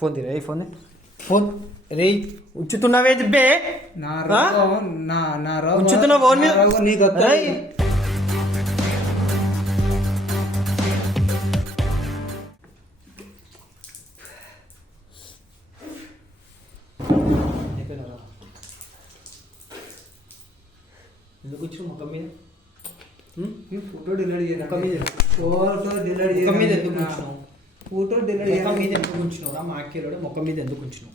Phone తీరా phone phone రే ఉంచుతున్నావే దిబ్బే ఉంచుతున్నావు ఎందుకు వచ్చి ముఖం మీద ఫోటో డిలీట్ ముఖం మీద ఎందుకు ఉంచినావు ఫోటో డిలీట్ ముఖం మీద ఎందుకు ఉంచినావు మా అక్కేలోడు ముఖం మీద ఎందుకు ఉంచినావు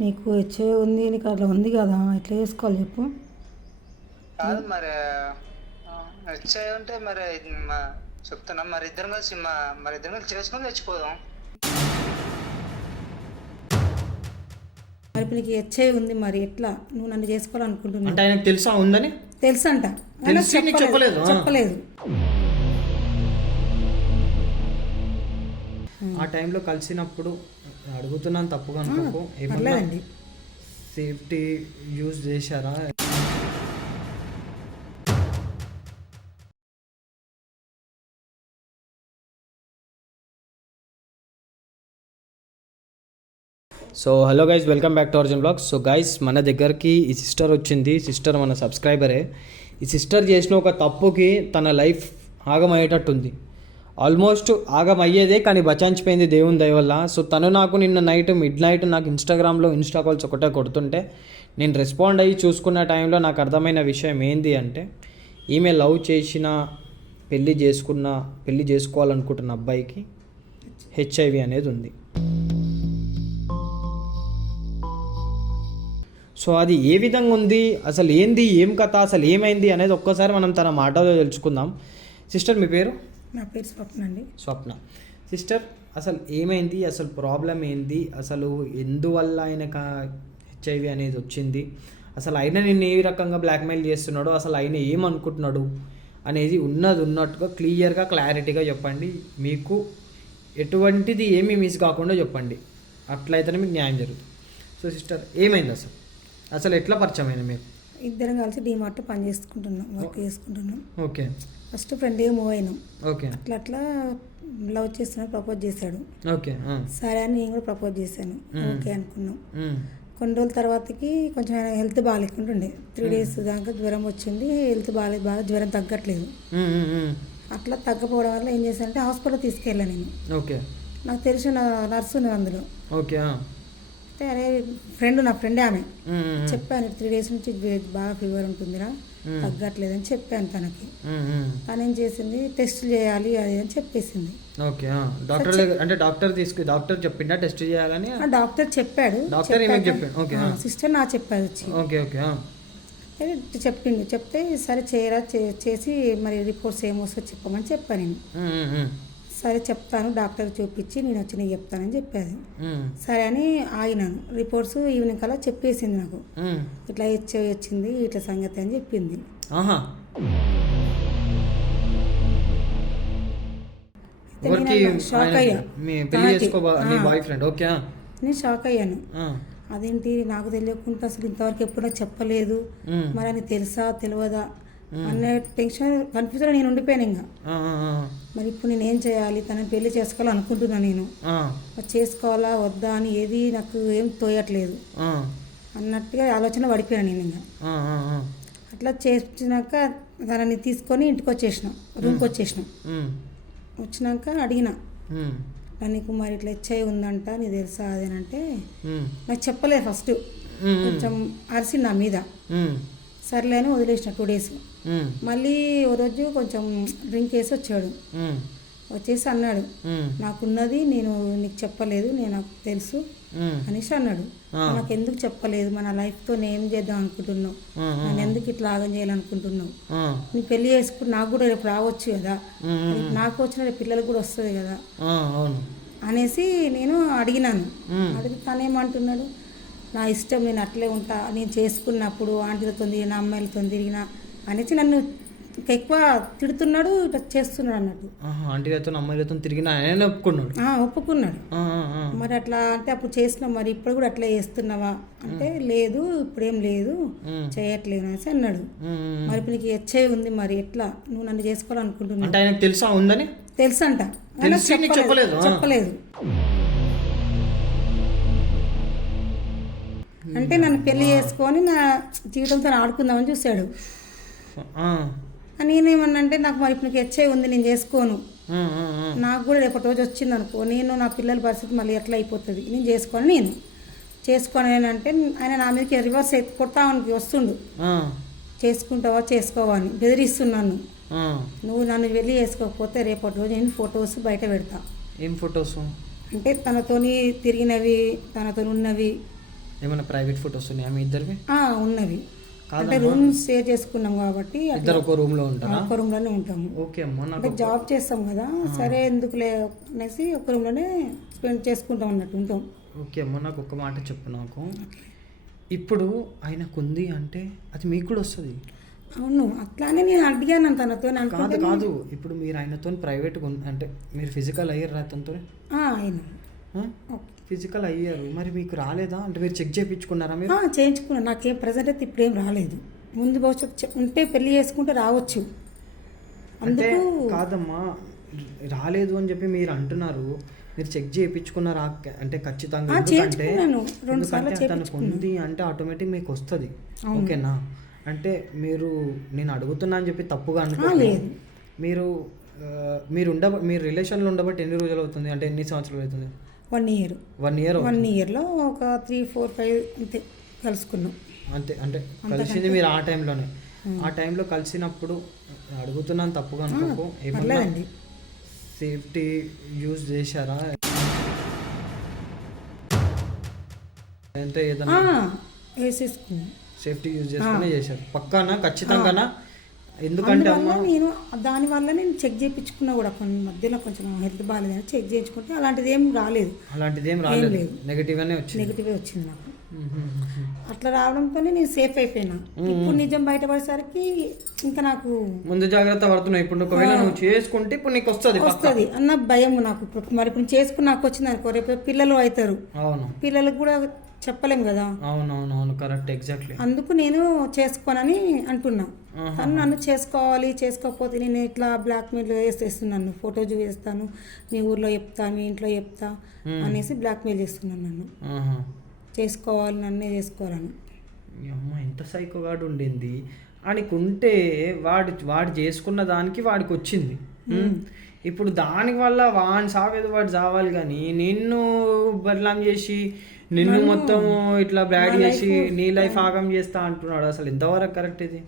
నీకు హెచ్ఐ ఉంది, నీకు అట్లా ఉంది కదా, ఎట్లా చేసుకోవాలి చెప్పు. కాదు మరి హెచ్ఐ ఉంటే మరి చెప్తున్నా మరి ఇద్దరం కలిసి చేసుకొని తెచ్చిపోదాం. మరి ఇప్పుడు నీకు హెచ్ఐ ఉంది, మరి ఎట్లా నువ్వు నన్ను చేసుకోవాలనుకుంటున్నావు? అంటే ఆయనకు తెలుసా ఉందని? తెలుసంట, చెప్పలేదు. ఆ టైంలో కలిసినప్పుడు అడుగుతున్నాను తప్పుగా అనుకోకు, ఏమన్నా సేఫ్టీ యూజ్ చేశారా? So hello guys, welcome back to Arjun blogs. So guys, మన దగ్గరికి ఈ సిస్టర్ వచ్చింది. సిస్టర్ మన సబ్స్క్రైబరే. ఈ సిస్టర్ చేసిన ఒక తప్పుకి తన లైఫ్ ఆగమయ్యేటట్టుంది. ఆల్మోస్ట్ ఆగమయ్యేదే, కానీ బచాంచిపోయింది దేవుని దయ వల్ల. సో తను నాకు నిన్న మిడ్ నైట్ నాకు ఇన్స్టాగ్రామ్లో ఇన్స్టా కాల్స్ ఒకటే కొడుతుంటే నేను రెస్పాండ్ అయ్యి చూసుకున్న టైంలో నాకు అర్థమైన విషయం ఏంది అంటే, ఈమె లవ్ చేసిన పెళ్ళి చేసుకోవాలనుకుంటున్న అబ్బాయికి హెచ్ఐవి అనేది ఉంది. సో అది ఏ విధంగా ఉంది, అసలు ఏంది, ఏం కథ, అసలు ఏమైంది అనేది ఒక్కసారి మనం తన మాటలో తెలుసుకుందాం. సిస్టర్, మీ పేరు? నా పేరు స్వప్న అండి. స్వప్న. సిస్టర్, అసలు ఏమైంది, అసలు ప్రాబ్లం ఏంది, అసలు ఎందువల్ల ఆయనకు హెచ్ఐవి అనేది వచ్చింది, అసలు ఆయన నిన్ను ఏ రకంగా బ్లాక్మెయిల్ చేస్తున్నాడు, అసలు ఆయన ఏమనుకుంటున్నాడు అనేది ఉన్నట్టుగా క్లియర్గా క్లారిటీగా చెప్పండి. మీకు ఎటువంటిది ఏమీ మిస్ కాకుండా చెప్పండి, అట్లయితేనే మీకు న్యాయం జరుగుతుంది. సో సిస్టర్, ఏమైంది అసలు ఎట్లా పరిచయం అయింది మీకు? ఇద్దరం కలిసి డీమార్ట్ పని చేసుకుంటున్నాం, వర్క్ చేసుకుంటున్నాం. ఓకే. ఫస్ట్ ఫ్రెండ్గా మూవ్ అయినాం. ఓకే. అట్లా లవ్ చేస్తున్నా, ప్రపోజ్ చేశాడు. ఓకే. సరే అని నేను కూడా ప్రపోజ్ చేశాను. ఓకే అనుకున్నాం. కొన్ని రోజుల తర్వాతకి కొంచెం ఆయన హెల్త్ బాగాలేకుంటుండే. 3 days దాకా జ్వరం వచ్చింది. హెల్త్ బాగా జ్వరం తగ్గట్లేదు. అట్లా తగ్గపోవడం వల్ల ఏం చేశానంటే హాస్పిటల్ తీసుకెళ్ళాను నేను. ఓకే. నాకు తెలిసిన నర్సు ఉన్నది అందులో. ఓకే. అరే నా ఫ్రెండ్ ఆమె చెప్పాను, 3 days నుంచి బాగా ఫీవర్ ఉంటుందిరా, తగ్గట్లేదని చెప్పాను తనకి. తను ఏం చేసింది, టెస్ట్ చేయాలి అది అని చెప్పేసింది. ఓకే. డాక్టర్ అంటే డాక్టర్ చెప్పిండా టెస్ట్ చేయాలని? డాక్టర్ చెప్పాడు. సిస్టర్ నా చెప్పాడు వచ్చి. ఓకే. ఓకే. చెప్పిండు. చెప్తే సరే చేయరా, చేసి మరి రిపోర్ట్స్ ఏమొస్తో చెప్పమని చెప్పాను నేను. సరే చెప్తాను, డాక్టర్ చూపించి నేను వచ్చి నీకు చెప్తానని చెప్పేది. సరే అని ఆగినాను. రిపోర్ట్స్ ఈవినింగ్ కల్లా చెప్పేసింది నాకు, ఇట్లా హెచ్ఐవి వచ్చింది, ఇట్లా సంగతి అని చెప్పింది. షాక్ అయ్యా. నేను షాక్ అయ్యాను. అదేంటి నాకు తెలియకుండా అసలు ఇంతవరకు ఎప్పుడో చెప్పలేదు, మరి అని తెలుసా తెలియదా అనే కన్ఫ్యూజన్ నేను ఉండిపోయాను. ఇంకా మరి ఇప్పుడు నేను ఏం చేయాలి, తనని పెళ్లి చేసుకోవాలనుకుంటున్నా నేను, చేసుకోవాలా వద్దా అని ఏది నాకు ఏం తోయట్లేదు అన్నట్టుగా ఆలోచన పడిపోయాను నేను. ఇంకా అట్లా చేసినాక తనని తీసుకొని ఇంటికి వచ్చేసినాం, రూమ్కి వచ్చేసినాం. వచ్చినాక అడిగిన, నీకు మరి ఇట్లా హెచ్ఐ ఉందంట, నీకు తెలుసా అదేనంటే నాకు చెప్పలేదు. ఫస్ట్ కొంచెం అరిసి నా మీద, సర్లే అని వదిలేసిన 2 days. మళ్ళీ ఓ రోజు కొంచెం డ్రింక్ వేసి వచ్చాడు. వచ్చేసి అన్నాడు, నాకున్నది నేను నీకు చెప్పలేదు, నాకు తెలుసు అనేసి అన్నాడు. నాకు ఎందుకు చెప్పలేదు, మన లైఫ్తో నేను ఏం చేద్దాం అనుకుంటున్నావు, నన్ను ఎందుకు ఇట్లా ఆగం చేయాలనుకుంటున్నావు, నీ పెళ్లి చేసుకుని నాకు కూడా రేపు రావచ్చు కదా, నాకు వచ్చిన రేపు పిల్లలకు కూడా వస్తుంది కదా అనేసి నేను అడిగినాను. అడిగి తనేమంటున్నాడు, నా ఇష్టం, నేను అట్లే ఉంటా, నేను చేసుకున్నప్పుడు ఆంటీలతో తిరిగిన, అమ్మాయిలతో తిరిగిన అనేసి నన్ను ఇంకా ఎక్కువ తిడుతున్నాడు, ఇట్లా చేస్తున్నాడు అన్నట్టు. ఆంటీలతో అమ్మాయిలతో తిరిగిన ఆయన ఒప్పుకున్నాడు. ఒప్పుకున్నాడు. మరి అట్లా అంటే అప్పుడు చేసినావు, మరి ఇప్పుడు కూడా అట్లా చేస్తున్నావా అంటే లేదు ఇప్పుడేం లేదు చేయట్లేదు అనేసి అన్నాడు. మరి ఇప్పుడు నీకు హెచ్ఐవి ఉంది, మరి ఎట్లా నువ్వు నన్ను చేసుకోవాలనుకుంటున్నావు అంటే ఆయనకు తెలుసా ఉందని? తెలుసంట, చెప్పలేదు. అంటే నన్ను పెళ్లి చేసుకొని నా జీవితంతో ఆడుకుందామని చూశాడు. నేనేమన్నా అంటే నాకు మరి ఇప్పుడు నీకు హెచ్ఐవి ఉంది, నేను చేసుకోను, నాకు కూడా రేపటి రోజు వచ్చింది అనుకో, నేను నా పిల్లల పరిస్థితి మళ్ళీ ఎట్లా అయిపోతుంది, నేను చేసుకోను అంటే ఆయన నా మీదకి రివర్స్ కొట్టానికి వస్తుండు. చేసుకుంటావా చేసుకోవా అని బెదిరిస్తున్నాను. నువ్వు నన్ను వెళ్ళి చేసుకోకపోతే రేపటి రోజు నేను ఫొటోస్ బయట పెడతా. ఏం ఫొటోస్? అంటే తనతోని తిరిగినవి, తనతో ఉన్నవి. ఏమైనా ప్రైవేట్ ఫొటోస్ ఉన్నాయా మీ ఇద్దరివి? ఉన్నవి. అంటే రూమ్ షేర్ చేసుకున్నాం కాబట్టి ఇద్దరు ఒక రూమ్ లో ఉంటారా? ఒక రూమ్ లోనే ఉంటాము. ఓకే అమ్మా. అంటే జాబ్ చేస్తాం కదా, సరే ఎందుకులే అనేసి ఒక రూమ్ లోనే స్పెండ్ చేసుకుంటాం అన్నట్టు ఉంటాం. ఓకే అమ్మ, నాకు ఒక మాట చెప్పు. నాకు ఇప్పుడు ఆయనకు ఉంది అంటే అది మీకు కూడా వస్తుంది. అవును, అట్లానే నేను అడిగాను తనతో. కాదు, ఇప్పుడు మీరు ఆయనతో ప్రైవేట్గా అంటే మీరు ఫిజికల్ అయ్యారు అతనితో? ఫిజికల్ అయ్యారు, మరి మీకు రాలేదా? అంటే మీరు చెక్ చేయించుకున్నారా? మీరు చేయించుకున్నాను. నాకేం ప్రజెంట్ అయితే ఇప్పుడేం రాలేదు. ముందు భవిష్యత్తు ఉంటే పెళ్లి చేసుకుంటే రావచ్చు. అంటే కాదమ్మా, రాలేదు అని చెప్పి మీరు అంటున్నారు, మీరు చెక్ చేయించుకున్నారా? అంటే ఖచ్చితంగా ఎందుకంటే తనకు ఉంది అంటే ఆటోమేటిక్ మీకు వస్తుంది. ఓకేనా? అంటే మీరు నేను అడుగుతున్నా అని చెప్పి తప్పుగా అనుకోలేదు. మీరు రిలేషన్లో ఉండబట్టి ఎన్ని రోజులు అవుతుంది, అంటే ఎన్ని సంవత్సరాలు అవుతుంది? 1 year. 1 yearలో ఒక 3, 4, 5 అంతే కలుసుకున్నాం. అంటే కలిసింది మీరు ఆ టైంలోనే. ఆ టైంలో కలిసినప్పుడు అడుగుతున్నాను, తప్పుగా అనుకోకు, ఏమన్నా సేఫ్టీ యూజ్ చేశారా? అంటే ఏదన్నా సేఫ్టీ యూజ్ చేసుకునే చేశారు పక్కానా? ఖచ్చితంగానా? ఎందుకంటే నేను దానివల్ల నేను చెక్ చేయించుకున్నా కూడా కొన్ని మధ్యలో కొంచెం హెల్త్ బాగాలేదని చెక్ చేయించుకుంటే అలాంటిది ఏం రాలేదు. నెగటివ్ వచ్చింది నాకు. అట్లా రావడంతో నేను సేఫ్ అయిపోయినా. ఇప్పుడు నిజం బయటపడేసరికి ఇంకా నాకు ముందు జాగ్రత్త పడుతున్నావు. ఇప్పుడు ఒకవేళ నువ్వు చేసుకుంటే ఇప్పుడు నీకు వస్తుంది అన్న భయం నాకు. మరి ఇప్పుడు చేసుకుని నాకు వచ్చింది అనుకో, రేపు పిల్లలు అవుతారు. అవును, పిల్లలకు కూడా చెప్పలేం కదా. అవునవునవును, కరెక్ట్, ఎగ్జాక్ట్లీ. అందుకు నేను చేసుకోనని అంటున్నా. తను నన్ను చేసుకోకపోతే నేను ఇట్లా బ్లాక్మెయిల్ చేస్తున్నాను, ఫోటో చూపిస్తాను, మీ ఊర్లో చెప్తా, మీ ఇంట్లో చెప్తా అనేసి బ్లాక్మెయిల్ చేస్తున్నాను. నన్ను చేసుకోవాలి, నన్నే చేసుకోవాలని. అమ్మ, ఎంత సైకోగాడు ఉండింది అనుకుంటే వాడు చేసుకున్న దానికి వాడికి వచ్చింది. ఇప్పుడు దానివల్ల వాడిని సావేది వాడు చావాలి, కానీ నిన్ను బదలాం చేసి నిన్ను మొత్తం ఇట్లా బ్రాడ్ చేసి నీ లైఫ్ ఆగం చేస్తా అంటున్నాడు. అసలు ఎంతవరకు కరెక్ట్ ఇది?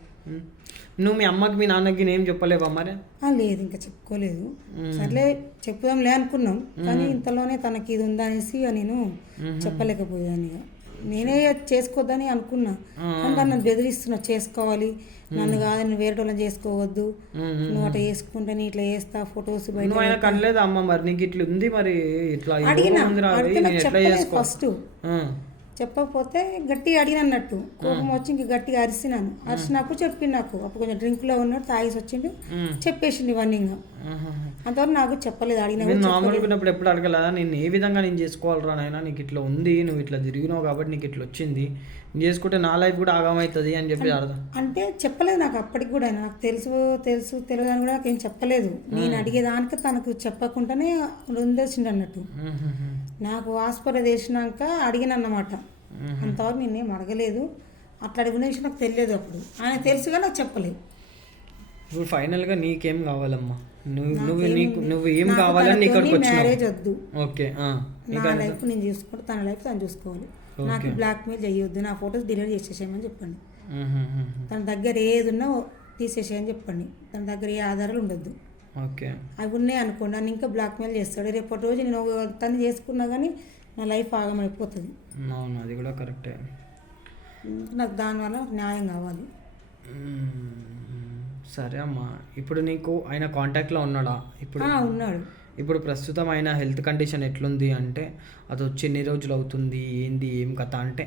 నువ్వు మీ అమ్మకి మీ నాన్నకి ఏం చెప్పలేవా మరి? లేదు, ఇంకా చెప్పుకోలేదు. సర్లే చెప్పుదాంలే అనుకున్నాం, కానీ ఇంతలోనే తనకి ఇది ఉందనేసి నేను చెప్పలేకపోయాను. ఇక నేనే చేసుకోవద్దని అనుకున్నా, కానీ నన్ను బెదిరిస్తున్నా, చేసుకోవాలి, నన్ను కాదు, నేను వేరే వాళ్ళని చేసుకోవద్దు, నువ్వు అట్లా చేసుకుంటే నీ ఇట్లా చేస్తా, ఫొటోస్ బయట కనలేదా అమ్మ? మరి నీకు ఇట్లా ఉంది, మరి ఇట్లా ఫస్ట్ చెప్పకపోతే గట్టిగా అడిగినట్టు కోపం వచ్చి ఇంక గట్టిగా అరిసినప్పుడు చెప్పింది నాకు. అప్పుడు కొంచెం డ్రింక్లో ఉన్నాడు, తాగేసి వచ్చిండు, చెప్పేసిండు ఇవన్నీ. ఇంకా అంతవరకు నాకు చెప్పలేదు. నార్మల్గా ఎప్పుడు అడగలేదా నేను ఏ విధంగా నేను చేసుకోవాలరా నాయనా, నీకు ఇట్లా ఉంది, నువ్వు ఇట్లా తిరిగినావు కాబట్టి నీకు ఇట్లా వచ్చింది, నేను చేసుకుంటే నా లైఫ్ కూడా ఆగమవుతుంది అని చెప్పి అర్థం అంటే చెప్పలేదు నాకు. అప్పటికి కూడా నాకు తెలియదు అని కూడా నాకేం చెప్పలేదు. నేను అడిగేదానికి తనకు చెప్పకుండానే వదిలేసిండు అన్నట్టు. నాకు హాస్పిటల్ చేసినాక అడిగినన్నమాట. అంతవరకు నేనేం అడగలేదు. అట్లా అడిగిన విషయం నాకు తెలియదు. అప్పుడు ఆయన తెలుసుగా నాకు చెప్పలేదు. ఇప్పుడు ఫైనల్గా నీకేం కావాలమ్మా? నువ్వు ఏం కావాలని ఇక్కడికి వచ్చినావు? మ్యారేజ్ వద్దు. ఓకే, నా లైఫ్ నేను చూసుకుంటే తన లైఫ్ తను చూసుకోవాలి. నాకు బ్లాక్మెయిల్ చేయొద్దు, నా ఫొటోస్ డిలీట్ చేసేసేయమని చెప్పండి. తన దగ్గర ఏది ఉన్నా తీసేసేయని చెప్పండి. తన దగ్గర ఏ ఆధారాలు ఉండొద్దు. ఓకే, అవి ఉన్నాయి అనుకోండి, నన్ను ఇంకా బ్లాక్మెయిల్ చేస్తాడు. రేపటి రోజు నేను తను చేసుకున్నా కానీ నా లైఫ్ ఆగమైపోతుంది. అవును, అది కూడా కరెక్టే. నాకు దానివల్ల న్యాయం కావాలి. సరే అమ్మా, ఇప్పుడు నీకు ఆయన కాంటాక్ట్లో ఉన్నాడా? ఇప్పుడు ఉన్నాడు. ఇప్పుడు ప్రస్తుతం ఆయన హెల్త్ కండిషన్ ఎట్లుంది అంటే అది వచ్చి ఎన్ని రోజులు అవుతుంది ఏంది ఏం కథ అంటే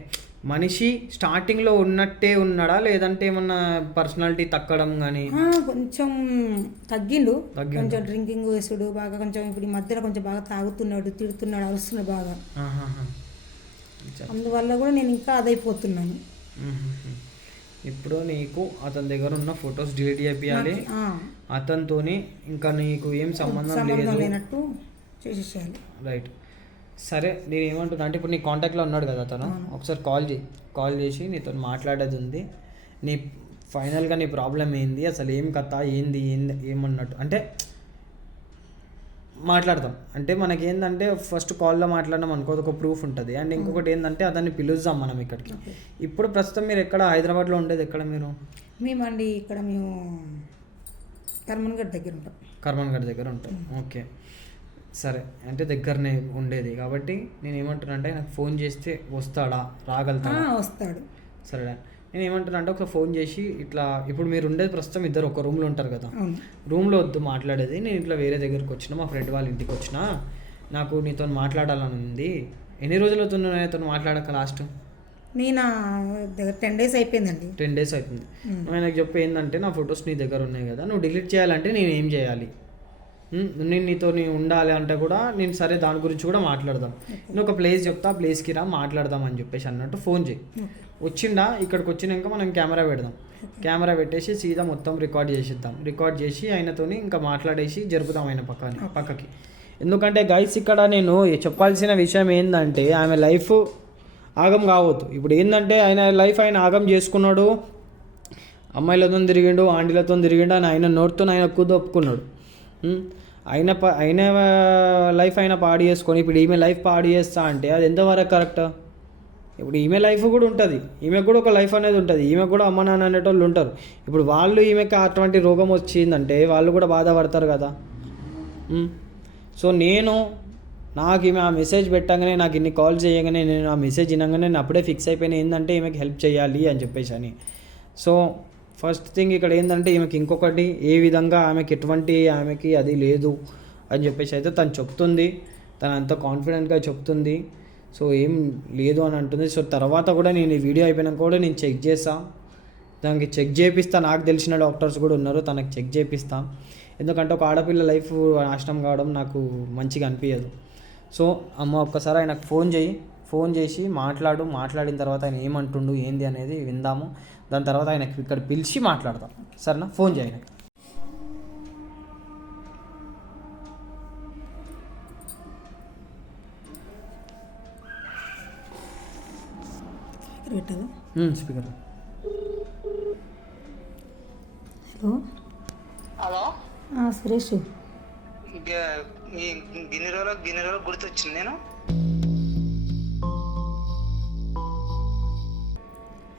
మనిషి స్టార్టింగ్లో ఉన్నట్టే ఉన్నాడా లేదంటే ఏమన్నా పర్సనాలిటీ తగ్గడం కానీ కొంచెం తగ్గిండు. కొంచెం డ్రింకింగ్ వేసుడు బాగా, కొంచెం ఇప్పుడు ఈ మధ్యలో కొంచెం బాగా తాగుతున్నాడు, తిడుతున్నాడు, అరుస్తున్నాడు బాగా. అందువల్ల కూడా నేను ఇంకా అదైపోతున్నాను. ఇప్పుడు నీకు అతని దగ్గర ఉన్న ఫొటోస్ డిలీట్ చేయాలి, అతనితోని ఇంకా నీకు ఏం సంబంధం లేనట్టు చేసేసాను. రైట్. సరే నేను ఏమంటున్నా అంటే ఇప్పుడు నీ కాంటాక్ట్లో ఉన్నాడు కదా అతను, ఒకసారి కాల్ చేసి నీతో మాట్లాడేది ఉంది. నీ ఫైనల్గా నీ ప్రాబ్లం ఏంది, అసలు ఏం కథ ఏంది ఏమన్నట్టు అంటే మాట్లాడతాం. అంటే మనకి ఏంటంటే ఫస్ట్ కాల్లో మాట్లాడడం అనుకో ఒక ప్రూఫ్ ఉంటుంది. అండ్ ఇంకొకటి ఏంటంటే అతన్ని పిలుద్దాం మనం ఇక్కడికి. ఇప్పుడు ప్రస్తుతం మీరు ఎక్కడ హైదరాబాద్లో ఉండేది ఎక్కడ మీరు? మేమండి ఇక్కడ మేము కర్మన్గఢ్ దగ్గర ఉంటాం. ఓకే సరే, అంటే దగ్గరనే ఉండేది కాబట్టి నేను ఏమంటున్నా అంటే నాకు ఫోన్ చేస్తే వస్తాడా, రాగలుగుతాడా? వస్తాడు. సరే నేను ఏమంటున్నా అంటే ఒకసారి ఫోన్ చేసి ఇట్లా ఇప్పుడు మీరు ఉండేది ప్రస్తుతం ఇద్దరు ఒక రూమ్లో ఉంటారు కదా, రూమ్లో వద్దు మాట్లాడేది, నేను ఇట్లా వేరే దగ్గరికి వచ్చిన మా ఫ్రెండ్ వాళ్ళ ఇంటికి వచ్చిన, నాకు నీతో మాట్లాడాలని ఉంది. ఎన్ని రోజులు అవుతుంది నాతో మాట్లాడక? లాస్ట్ నేను 10 days అయిపోయిందండి. 10 days అవుతుంది. ఆయనకు చెప్పి ఏంటంటే నా ఫొటోస్ నీ దగ్గర ఉన్నాయి కదా, నువ్వు డిలీట్ చేయాలంటే నేను ఏం చేయాలి, నేను నీతో ఉండాలి అంటే కూడా నేను సరే దాని గురించి కూడా మాట్లాడదాం, నేను ఒక ప్లేస్ చెప్తా, ఆ ప్లేస్కి రా మాట్లాడదాం అని చెప్పేసి అన్నట్టు ఫోన్ చేయి. వచ్చిండా ఇక్కడికి వచ్చినాక మనం కెమెరా పెడదాం, కెమెరా పెట్టేసి సీదా మొత్తం రికార్డ్ చేసిద్దాం, రికార్డ్ చేసి ఆయనతోని ఇంకా మాట్లాడేసి జరుపుదాం ఆయన పక్కకి. ఎందుకంటే గైస్ ఇక్కడ నేను చెప్పాల్సిన విషయం ఏంటంటే ఆమె లైఫ్ ఆగం కావద్దు. ఇప్పుడు ఏంటంటే ఆయన లైఫ్ ఆయన ఆగం చేసుకున్నాడు, అమ్మాయిలతో తిరిగిండు, ఆంటీలతో తిరిగిండు అని ఆయన నోటితో ఆయన కుదు ఒప్పుకున్నాడు. ఆయన లైఫ్ ఆయన పాడు చేసుకొని ఇప్పుడు ఈమె లైఫ్ పాడు చేస్తా అంటే అది ఎంతవరకు కరెక్ట్? ఇప్పుడు ఈమె లైఫ్ కూడా ఉంటుంది, ఈమెకు కూడా ఒక లైఫ్ అనేది ఉంటుంది, ఈమెకు కూడా అమ్మ నాన్న అనేటోళ్ళు ఉంటారు. ఇప్పుడు వాళ్ళు ఈమెకి అటువంటి రోగం వచ్చిందంటే వాళ్ళు కూడా బాధపడతారు కదా. సో నాకు ఈమె ఆ మెసేజ్ పెట్టగానే, నాకు ఇన్ని కాల్ చేయగానే, నేను ఆ మెసేజ్ వినగానే నేను అప్పుడే ఫిక్స్ అయిపోయినా ఏంటంటే ఈమెకి హెల్ప్ చేయాలి అని చెప్పేసి అని. సో ఫస్ట్ థింగ్ ఇక్కడ ఏంటంటే ఈమెకి ఇంకొకటి ఏ విధంగా ఆమెకి అది లేదు అని చెప్పేసి అయితే తను చెప్తుంది, తను అంత కాన్ఫిడెంట్గా చెప్తుంది. సో ఏం లేదు అని అంటుంది. సో తర్వాత కూడా నేను ఈ వీడియో అయిపోయినాక కూడా నేను చెక్ చేస్తాను, దానికి చెక్ చేపిస్తా, నాకు తెలిసిన డాక్టర్స్ కూడా ఉన్నారు, తనకి చెక్ చేపిస్తా. ఎందుకంటే ఒక ఆడపిల్ల లైఫ్ నాశనం కావడం నాకు మంచిగా అనిపించదు. సో అమ్మ ఒక్కసారి ఆయనకు ఫోన్ చేసి మాట్లాడిన తర్వాత ఆయన ఏమంటుండు ఏంది అనేది విందాము. దాని తర్వాత ఆయనకి ఇక్కడ పిలిచి మాట్లాడదాం, సరేనా? ఫోన్ చేయి ఆయనకి. స్పీకర్. హలో సురేష్, గిన్ని రోజులు గుర్తొచ్చింది నేను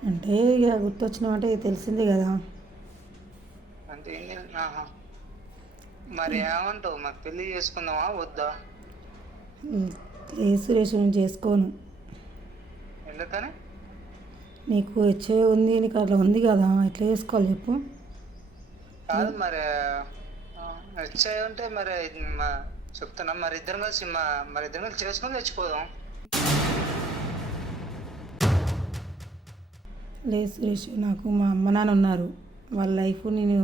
అంటే ఇక గుర్తొచ్చినామంటే తెలిసిందే కదా. అంటే మరి ఏమంటావు, మాకు పెళ్ళి చేసుకుందామా వద్దా? ఏ సురేష్, నేను చేసుకోను. ఎందుకని? నీకు హెచ్ఐ ఉంది, నీకు అట్లా ఉంది కదా, ఎట్లా చేసుకోవాలి చెప్పు? కాదు మరి హెచ్ఐ ఉంటే మరి చెప్తున్నా, మరి ఇద్దరం కలిసి చేసుకొని తెచ్చిపోదాం. లేదు సురేష్, నాకు మా అమ్మ నాన్న ఉన్నారు, వాళ్ళ లైఫ్ నేను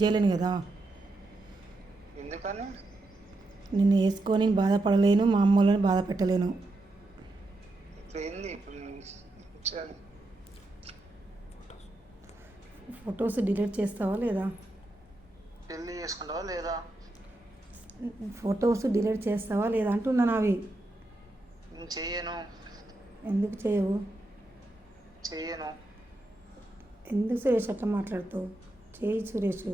చేయలేను కదా. ఎందుకని? నిన్ను వేసుకొని బాధపడలేను, మా అమ్మ వాళ్ళని బాధ పెట్టలేను. ఫొటోస్ డిలీట్ చేస్తావా లేదా? పెళ్ళి చేసుకుంటావా లేదా? ఫొటోస్ డిలీట్ చేస్తావా లేదా అంటున్నాను. అవి చెయ్యను. ఎందుకు చేయవు? చెయ్యను. ఎందుకు సురేష్ అట్లా మాట్లాడుతావు? చేయి సురేష్,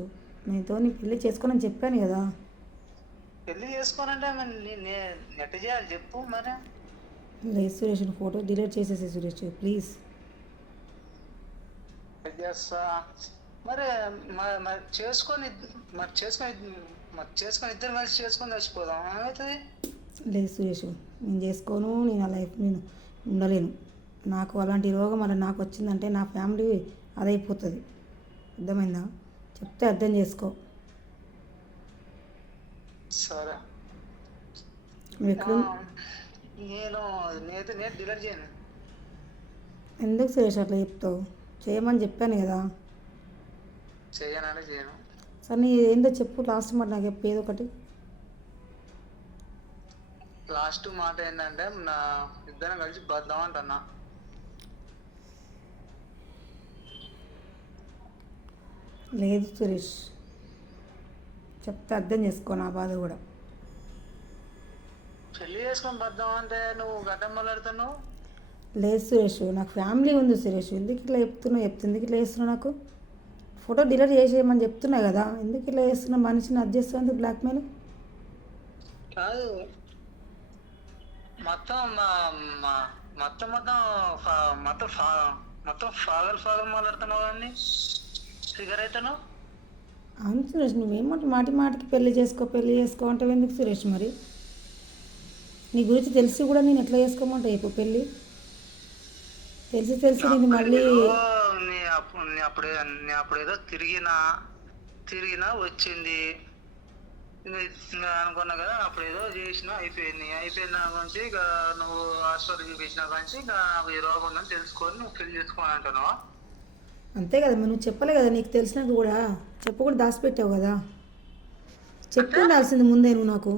నీతో నీ పెళ్ళి చేసుకోనని చెప్పాను కదా. పెళ్ళి చేసుకోనంటే నెట్ చేయాలి చెప్పు. మరి లేదు సురేష్, ఫోటో డిలీట్ చేసేసి సురేష్ ప్లీజ్. చేస్తా మరి చేసుకొని ఇద్దరు కలిసి చేసుకొని చచ్చిపోదాం, ఏమవుతుంది? లేదు సురేష్, నేను చేసుకోను, నేను ఆ లైఫ్ నేను ఉండలేను. నాకు అలాంటి రోగం అలా నాకు వచ్చిందంటే నా ఫ్యామిలీ అదైపోతుంది. అర్థమైందా? చెప్తే అర్థం చేసుకో. సరే నువ్వు ఎక్కడ నేను నేను డిలీట్ చేయను. ఎందుకు సురేష్ అట్లా చెప్తావు? చేయమని చెప్పాను కదా. చేయనంటే చేయను. సరే నీ ఏందో చెప్పు, లాస్ట్ మాట నాకు చెప్పు ఏదో ఒకటి. లాస్ట్ మాట ఏంటంటే నా ఇద్దరం కలిసి బద్దాం అంటున్నా. లేదు సురేష్, చెప్తే అర్థం చేసుకో నా బాధ కూడా. పెళ్లి చేసుకొని బద్దాం అంటే నువ్వు గడ్డం మాట్లాడుతున్నావు. లేదు సురేష్, నాకు ఫ్యామిలీ ఉంది సురేష్. ఎందుకు ఇట్లా చెప్తున్నావు? ఎందుకు ఇట్లా చేస్తున్నావు? నాకు ఫోటో డిలీట్ చేసేయమని చెప్తున్నా కదా, ఎందుకు ఇట్లా చేస్తున్నా? మనిషిని అడ్జస్ట్ బ్లాక్మెయిల్ కాదు, మొత్తం మొత్తం మొత్తం మొత్తం మొత్తం ఫాదర్ మాట్లాడుతున్నావు కానీ ఫిగర్ అవుతున్నావు. అవును సురేష్, నువ్వేమంటే మాటికి పెళ్లి చేసుకో అంటే ఎందుకు సురేష్? మరి నీ గురించి తెలిసి కూడా నేను ఎట్లా చేసుకోమంటా ఇప్పుడు పెళ్ళి? తెలిసి నేను మళ్ళీ అప్పుడు ఏదో తిరిగినా వచ్చింది ఇంకా అనుకున్నా కదా. అప్పుడు ఏదో చేసినా అయిపోయింది దాని గురించి ఇక నువ్వు హాస్పిటల్ చూపించిన గురించి ఇంకా నాకు ఈ రోగం ఉందని తెలుసుకొని నువ్వు పెళ్లి చేసుకోని అంటున్నావా? అంతే కదా, మరి నువ్వు చెప్పలే కదా, నీకు తెలిసినాక కూడా చెప్పకుండా దాచిపెట్టావు కదా. చెప్పు ఉండాల్సింది ముందే నువ్వు నాకు.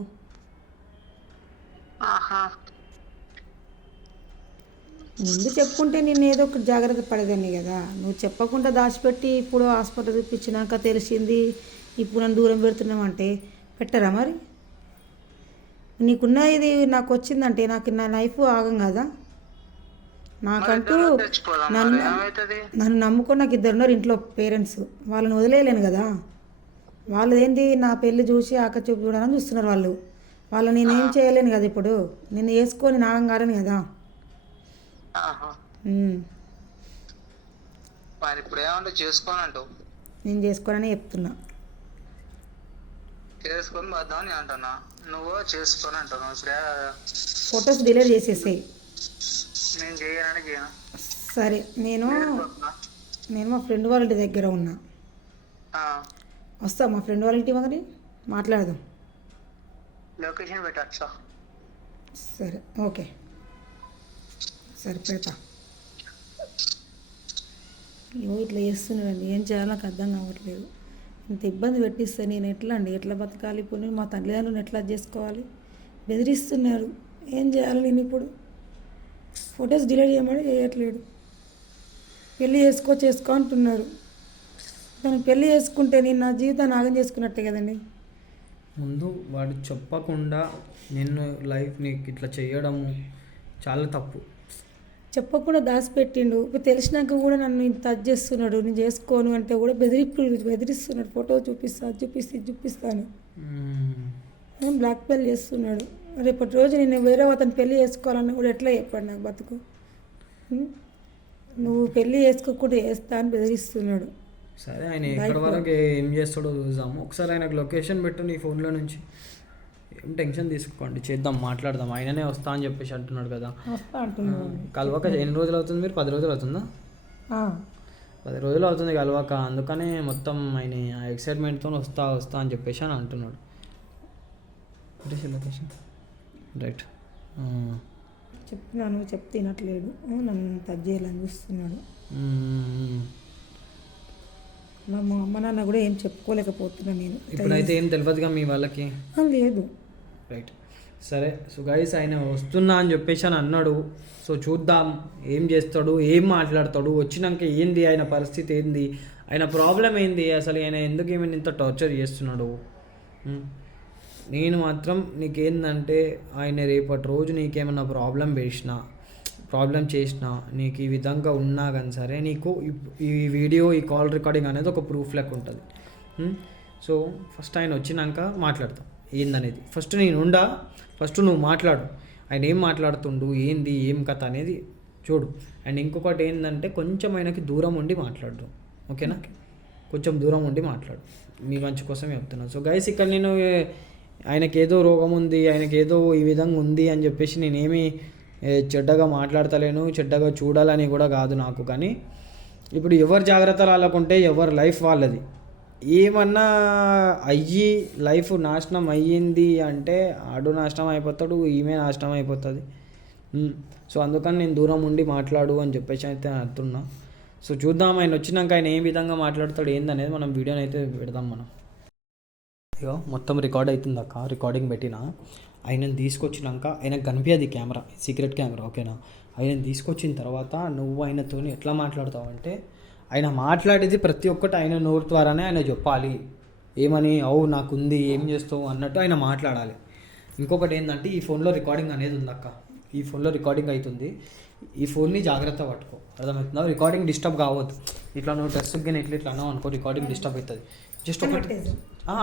ముందు చెప్పుకుంటే నేను ఏదో ఒకటి జాగ్రత్త పడేదాన్ని కదా. నువ్వు చెప్పకుండా దాచిపెట్టి ఇప్పుడు హాస్పిటల్ చూపించినాక తెలిసింది ఇప్పుడు నన్ను దూరం పెడుతున్నావంటే పెట్టరా? మరి నీకున్న ఇది నాకు వచ్చిందంటే నాకు నా లైఫ్ ఆగం కదా. నాకంటూ నన్ను నమ్ముకొని నాకు ఇద్దరున్నారు ఇంట్లో పేరెంట్స్, వాళ్ళని వదిలేయలేను కదా. వాళ్ళదేంటి నా పెళ్ళి చూసి ఆక చూపు చూడాలని చూస్తున్నారు వాళ్ళు. వాళ్ళని నేనేం చేయలేను కదా. ఇప్పుడు నేను వేసుకొని నాగం కారని కదా. ఇప్పుడు ఏమంటే చేసుకోనంటావు? నేను చేసుకోనని చెప్తున్నా. చేసుకొని వద్దామని అంటున్నా, నువ్వు చేసుకొని అంటున్నావు. ఫొటోస్ డిలీట్ చేసేసాయి. నేను చేయను. సరే, నేను మా ఫ్రెండ్ వాళ్ళ ఇంటి దగ్గర ఉన్నా. వస్తా మా ఫ్రెండ్ వాళ్ళ ఇంటి మరి మాట్లాడదాం. లొకేషన్ పెట్టచ్చా? సరే, ఓకే, సరే పెడతా. ఏమో ఇట్లా చేస్తున్నాడండి, ఏం చేయాలో నాకు అర్థం కావట్లేదు. ఇంత ఇబ్బంది పెట్టిస్తే నేను ఎట్లా బతకాలి? ఇప్పుడు నేను మా తల్లిదండ్రులను ఎట్లా చేసుకోవాలి? బెదిరిస్తున్నారు, ఏం చేయాలి నేను ఇప్పుడు? ఫొటోస్ డిలీట్ చేయమని చేయట్లేడు. పెళ్ళి చేసుకో అంటున్నారు. దాన్ని పెళ్ళి చేసుకుంటే నేను నా జీవితాన్ని ఆగం చేసుకున్నట్టే కదండి. ముందు వాడు చెప్పకుండా నిన్ను నీకు ఇట్లా చేయడము చాలా తప్పు. చెప్పకుండా దాచిపెట్టిండు. ఇప్పుడు తెలిసినాక కూడా నన్ను ఇంత టచ్ చేస్తున్నాడు. నేను చేసుకోను అంటే కూడా బెదిరిస్తున్నాడు. ఫోటో చూపిస్తాను నేను బ్లాక్మెయిల్ చేస్తున్నాడు. రేపటి రోజు నేను వేరే అతను పెళ్ళి చేసుకోవాలన్నా కూడా ఎట్లా చెప్పాడు నాకు బతుకు? నువ్వు పెళ్ళి చేసుకోకుండా చేస్తా అని బెదిరిస్తున్నాడు. సరే, ఆయన ఎక్కడి వరకు ఏం చేస్తాడో చూద్దాము. ఒకసారి ఆయనకు లొకేషన్ పెట్టు నీ ఫోన్లో నుంచి. ఏం టెన్షన్ తీసుకోండి, చేద్దాం, మాట్లాడదాం. ఆయననే వస్తా అని చెప్పేసి అంటున్నాడు కదా. కలవక ఎన్ని రోజులు అవుతుంది? మీరు 10 రోజులు అవుతుందా? 10 రోజులు అవుతుంది కలవక. అందుకనే మొత్తం ఆయన ఎక్సైట్మెంట్తో వస్తా అని చెప్పేసి అని అంటున్నాడు. లొకేషన్ రైట్ చెప్తున్నాను, చెప్తే తినట్లేదు. నన్ను టచ్ చేయాలని చూస్తున్నాడు. మా అమ్మ నాన్న కూడా ఏం చెప్పుకోలేకపోతున్నాను నేను. ఇప్పుడైతే ఏం తెలియదుగా మీ వాళ్ళకి? లేదు. రైట్, సరే. సో గైస్, ఆయన వస్తున్నా అని చెప్పేసి అని అన్నాడు. సో చూద్దాం ఏం చేస్తాడు, ఏం మాట్లాడతాడు, వచ్చినాక ఏంది ఆయన పరిస్థితి, ఏంది ఆయన ప్రాబ్లం, ఏంది అసలు ఆయన ఎందుకు ఏమైనా ఇంత టార్చర్ చేస్తున్నాడు. నేను మాత్రం నీకేందంటే ఆయన రేపటి రోజు నీకేమన్నా ప్రాబ్లం చేసినా నీకు ఈ విధంగా ఉన్నా కానీ సరే, నీకు ఈ వీడియో, ఈ కాల్ రికార్డింగ్ అనేది ఒక ప్రూఫ్ లెక్క ఉంటుంది. సో ఫస్ట్ ఆయన వచ్చినాక మాట్లాడతాం ఏందనేది. ఫస్ట్ నువ్వు మాట్లాడు. ఆయన ఏం మాట్లాడుతుండు, ఏంది, ఏం కథ అనేది చూడు. అండ్ ఇంకొకటి ఏంటంటే కొంచెం ఆయనకి దూరం ఉండి మాట్లాడు, ఓకేనా? కొంచెం దూరం ఉండి మాట్లాడు, మీ మంచి కోసం చెప్తున్నాను. సో గైస్, ఇక్కడ నేను ఆయనకేదో రోగం ఉంది, ఆయనకేదో ఈ విధంగా ఉంది అని చెప్పేసి నేనేమి చెడ్డగా మాట్లాడతలేను, చెడ్డగా చూడాలని కూడా కాదు నాకు. కానీ ఇప్పుడు ఎవరు జాగ్రత్తలు వాళ్ళకుంటే ఎవరి లైఫ్ వాళ్ళది. ఏమన్నా అయ్యి లైఫ్ నాశనం అయ్యింది అంటే ఆడు నాశనం అయిపోతాడు, ఈమె నాశనం అయిపోతుంది. సో అందుకని నేను దూరం ఉండి మాట్లాడు అని చెప్పేసి అయితే అంటున్నా. సో చూద్దాం ఆయన వచ్చినాక ఆయన ఏ విధంగా మాట్లాడతాడు ఏందనేది మనం వీడియోని అయితే పెడదాం మనం. ఇగో మొత్తం రికార్డ్ అవుతుంది అక్క, రికార్డింగ్ పెట్టిన. ఆయనను తీసుకొచ్చినాక ఆయనకు కనిపించదు కెమెరా, సీక్రెట్ కెమెరా, ఓకేనా. ఆయనను తీసుకొచ్చిన తర్వాత నువ్వు ఆయనతో ఎట్లా మాట్లాడతావు అంటే, ఆయన మాట్లాడేది ప్రతి ఒక్కటి ఆయన నోరు ద్వారానే ఆయన చెప్పాలి. ఏమని అవు నాకుంది ఏం చేస్తావు అన్నట్టు ఆయన మాట్లాడాలి. ఇంకొకటి ఏంటంటే ఈ ఫోన్లో రికార్డింగ్ అనేది ఉంది అక్క, ఈ ఫోన్లో రికార్డింగ్ అవుతుంది. ఈ ఫోన్ని జాగ్రత్త పట్టుకో, అర్థమవుతుందా. రికార్డింగ్ డిస్టర్బ్ కావద్దు. ఇట్లా నువ్వు డ్రెస్ కానీ ఇట్లా అన్నావు అనుకో రికార్డింగ్ డిస్టర్బ్ అవుతుంది. జస్ట్ ఒకటి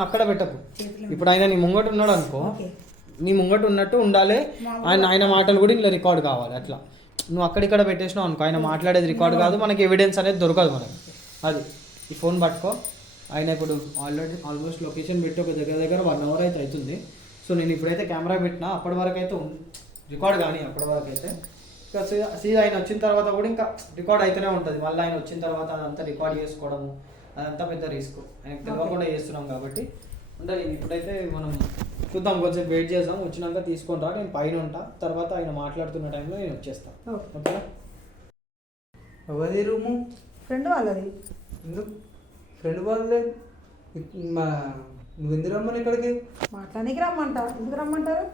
అక్కడ పెట్టకు. ఇప్పుడు ఆయన నీ ముంగట ఉన్నాడు అనుకో, నీ ముంగట ఉన్నట్టు ఉండాలి. ఆయన మాటలు కూడా ఇలా రికార్డ్ కావాలి. అట్లా నువ్వు అక్కడిక్కడ పెట్టేసినావు అనుకో, ఆయన మాట్లాడేది రికార్డ్ కాదు, మనకి ఎవిడెన్స్ అనేది దొరకదు మనకి. అది ఈ ఫోన్ పట్టుకో. ఆయన ఇప్పుడు ఆల్మోస్ట్ లొకేషన్ పెట్టి ఒక దగ్గర 1 hour అయితే అవుతుంది. సో నేను ఇప్పుడైతే కెమెరా పెట్టినా, అప్పటి వరకు అయితే రికార్డ్ కానీ అప్పటి వరకు అయితే ఇంకా సీదా ఆయన వచ్చిన తర్వాత కూడా ఇంకా రికార్డ్ అయితేనే ఉంటుంది. మళ్ళీ ఆయన వచ్చిన తర్వాత అదంతా రికార్డ్ చేసుకోవడము అదంతా పెద్ద రిస్క్, ఆయనకు తెలియకుండా చేస్తున్నాం కాబట్టి ఉండాలి. ఇప్పుడైతే మనం చూద్దాం, కొంచెం వెయిట్ చేద్దాం. వచ్చినాక తీసుకొని రా, నేను పైన ఉంటా. తర్వాత ఆయన మాట్లాడుతున్న టైంలో నేను వచ్చేస్తాను, ఓకేనా. ఎవరి రూము? ఫ్రెండ్ వాళ్ళది. ఎందుకు ఫ్రెండ్ వాళ్ళే? నువ్వు ఎందుకు రమ్మని ఇక్కడికి? మాట్లాడానికి రమ్మంట. ఎందుకు రమ్మంటారు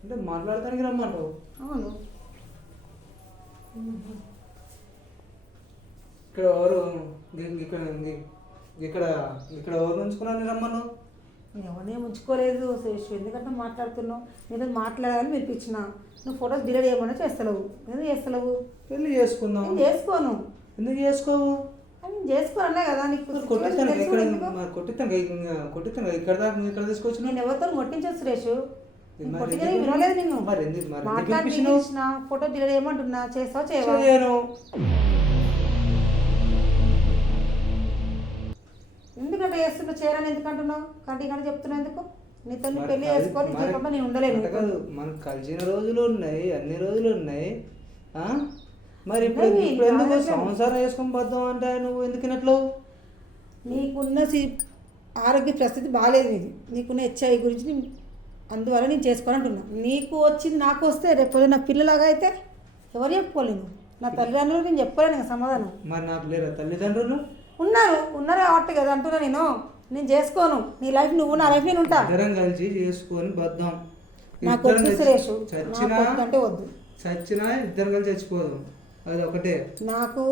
అంటే మాట్లాడటానికి రమ్మంటావు? అవును. ఇక్కడ ఎవరు ఇక్కడ ఇక్కడ ఇక్కడ ఎవరు ఉంచుకున్నాను రమ్మను? నేను ఎవరినే ఉంచుకోలేదు శేషు. ఎందుకంటే మాట్లాడుతున్నావు, నేను మాట్లాడాలని పిలిపించిన. నువ్వు ఫొటోస్ డిలీట్ చేయమని చేస్తలేవు. ఎందుకు చేస్తలేవు? పెళ్ళి చేసుకుందాం. నేను చేసుకోను. ఎందుకు చేసుకోవు? నేను చేసుకోనన్నా కదా నీకు. కొట్టిస్తాను కొట్టిస్తాను ఇక్కడ దాకా నువ్వు ఇక్కడ తీసుకొచ్చి నేను ఎవరితో కొట్టించదు సురేషు. వినలేదు నిన్ను. మాట్లాడి ఫోటో డిలీట్ చేయమంటున్నా. చేస్తావు చేయను. ఎందుకంటే చేస్తున్నా చేయరని ఎందుకు అంటున్నావు? కంటిన్యూ చెప్తున్నా ఎందుకు? నీతో పెళ్లి చేసుకొని చెప్పకుండా నేను ఉండలేను. మనకు కలిసిన రోజులు ఉన్నాయి, అన్ని రోజులు ఉన్నాయి. మరి ఇప్పుడు ఎందుకు సంసారం వేసుకొని పోద్దాం అంటే నువ్వు ఎందుకున్నట్లు? నీకున్న ఆరోగ్య పరిస్థితి బాగాలేదు నీది. నీకున్న హెచ్ఐవి గురించి అందువల్ల నేను చేసుకోని అంటున్నా. నీకు వచ్చింది నాకు వస్తే రేపు నా పిల్లలాగా అయితే ఎవరు చెప్పుకోలేను. నా తల్లిదండ్రులు నేను చెప్పలేను సమాధానం. మరి నాకు లేరా తల్లిదండ్రులు? ఉన్నారు కాబట్టి కదా అంటున్నా. నేను చేసుకోను. నీ లైఫ్ నువ్వు, నా లైఫ్ నేను ఉంటా. ఇద్దరం కలిసి చేసుకొని బద్దాం. నాకు వద్దు సురేషు, అంటే వద్దు. చచ్చినా ఇద్దరం కలిసి చచ్చిపోదాం, అది ఒకటే. నాకు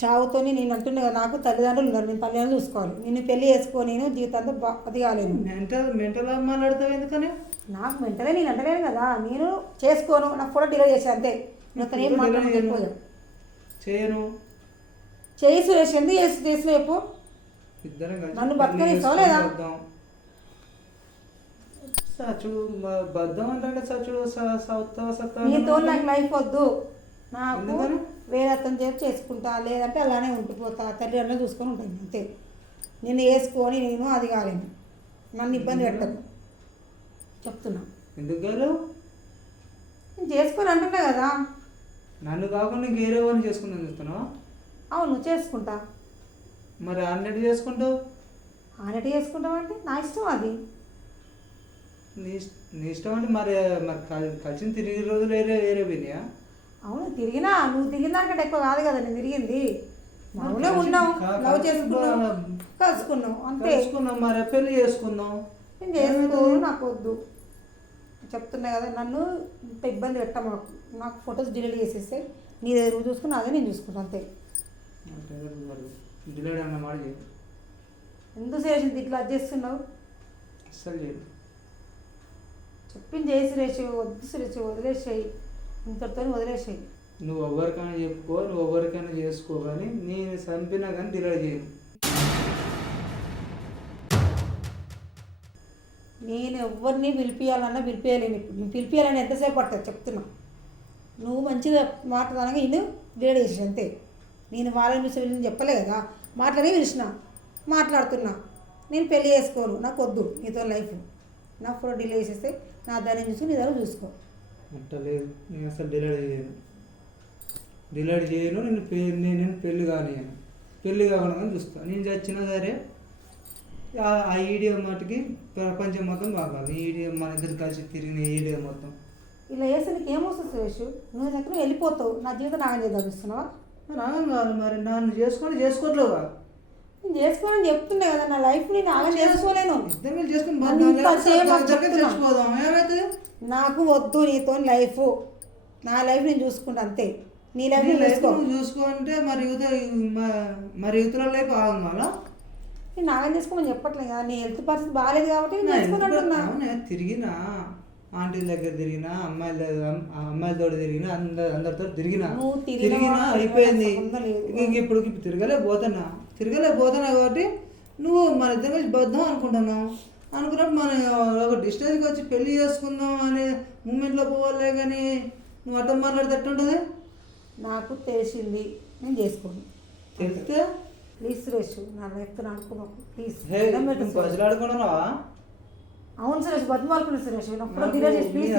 చావుతోని నేను అంటున్నా కదా, నాకు తల్లిదండ్రులు ఉన్నారు. నేను తల్లిదండ్రులు చూసుకోవాలి. నేను పెళ్లి చేసుకోని నేను జీవితంతో అది కాలేను. మెంటల్ మాట్లాడతావు ఎందుకని? నాకు మెంటలే నేను అంటలేను కదా. నేను చేసుకోను. నాకు ఫోటో డిలీట్ చేసి అంతే. నేను ఏం మాట్లాడలేదు. చేయను. చేయి సురేష్. ఎందుకు చేసిన రేపు నన్ను బతకనిస్తావు లేదా? సచు బద్దం అంటే సచు నీతో నాకు లైఫ్ వద్దు. నాకు వేరే అతను చెప్పి చేసుకుంటా, లేదంటే అలానే ఉండిపోతా. తల్లిదండ్రులు చూసుకొని ఉంటాను అంతే. నేను వేసుకొని నేను అది కాలేను. నన్ను ఇబ్బంది పెట్టకు చెప్తున్నా. ఎందుకు కాదు? నేను చేసుకొని అంటున్నా కదా. నన్ను కాకుండా నీకు వేరే వాళ్ళని చేసుకుందాం చెప్తున్నావా? అవును చేసుకుంటా. మరి ఆన్నెట్ చేసుకుంటావు? ఆనెట్ చేసుకుంటామంటే నా ఇష్టం. అది నీ ఇష్టం అంటే మరి కలిసి తిరిగి రోజులు వేరే పోయినాయా? అవును తిరిగినా. నువ్వు తిరిగిన దానికంటే ఎక్కువ కాదు కదా నేను తిరిగింది. మనలో ఉన్నాం, లవ్ చేసుకున్నాం, కలుసుకున్నాం అంతే. మరి పెళ్లి చేసుకుందాం. నేను చేసుకోను, నాకు వద్దు చెప్తున్నా కదా. నన్ను ఇంత ఇబ్బంది పెట్టా. నాకు ఫొటోస్ డిలీట్ చేసేస్తే నీ దగ్గర చూసుకుని అదే నేను చూసుకుంటాను అంతే. డిలీట్ అన్నమాట ఎందుకు చేసింది ఇట్లా అది చేస్తున్నావు? అస్సలు చేయదు. చెప్పింది చేసి రేసి వద్దు సురేసి వదిలేసేయి. ఇంతటితో వదిలేసేయి. నువ్వు ఎవరికైనా చెప్పుకో, నువ్వు ఎవరికైనా చేసుకో, కానీ నేను చంపినా కానీ డిలీట్ చేయను. నేను ఎవరిని పిలిపియాలన్నా పిలిపియలేను. ఇప్పుడు నేను పిలిపియాలని ఎంతసేపు పడుతుంది చెప్తున్నా. నువ్వు మంచిగా మాట్లాడగా ఇల్లు డిలీట్ చేసి అంతే. నేను వాళ్ళని చూసి నేను చెప్పలే కదా. మాట్లాడి పిలిచిన మాట్లాడుతున్నా. నేను పెళ్లి చేసుకోను, నాకు వద్దు నీతో లైఫ్. నా ఫోటో డిలీట్ చేసేస్తే నా దాన్ని చూసి నీ దగ్గర చూసుకో. అంటలేదు, నేను అసలు డిలీట్ చేయను. నేను పెళ్ళి కానియను. పెళ్ళి కాకుండా చూస్తాను. నేను చచ్చినా సరే ఆ వీడియో మటుకి ప్రపంచం మొత్తం కావాలి. ఈ వీడియో మన ఇద్దరు కలిసి తిరిగిన ఈ వీడియో మొత్తం ఇలా వేస్తే నీకు ఏమొస్తుంది సురేష్? నువ్వు దగ్గర వెళ్ళిపోతావు, నా జీవితం నాగం చేద్దామిస్తున్నావా? నాగం కాదు మరి, నన్ను చేసుకోవట్లేవుగా. నేను చేసుకోవాలని చెప్తున్నా కదా, నా లైఫ్ నేను నాగం చేసుకోలేను. ఇద్దరు చేసుకుని నన్ను ఇంత సేపు చచ్చిపోదాం, ఏమైతుంది? నాకు వద్దు నీతో లైఫ్, నా లైఫ్ నేను చూసుకుంటా అంతే. నీ లైఫ్ నీ నేను లైఫ్ చూసుకో. నువ్వు చూసుకుంటే మరి యువతల లైఫ్ ఆగదు మళ్ళా. నేను నాగం చేసుకోమని చెప్పట్లేదు కదా, నీ హెల్త్ పరిస్థితి బాగాలేదు కాబట్టి నేను చేసుకున్నట్టున్నా. తిరిగినా, ఆంటీల దగ్గర తిరిగినా, అమ్మాయిలతో తిరిగినా, అందరితో తిరిగినా నువ్వు తిరిగినా అయిపోయింది. ఇప్పుడు తిరగలేకపోతున్నా కాబట్టి నువ్వు మన ఇద్దరు కలిసి బద్దాం అనుకుంటున్నావు. అనుకున్నప్పుడు మనం ఒక డిస్టెన్స్కి వచ్చి పెళ్లి చేసుకుందాం అనే మూమెంట్లో పోవాలే, కానీ నువ్వు అడ్డం మాట్లాడితే ఎట్టుంటుంది? నాకు తెలిసింది, నేను చేసుకోను. తెలిస్తే ప్లీజ్ సురేష్, నా లైఫ్తో ఆడుకోమాకు ప్లీజ్. బజలు ఆడుకుంటున్నావా? అవును సురేష్, బతిమాలుకున్నా సురేష్, అప్పుడు డిలీట్ చేసి ప్లీజ్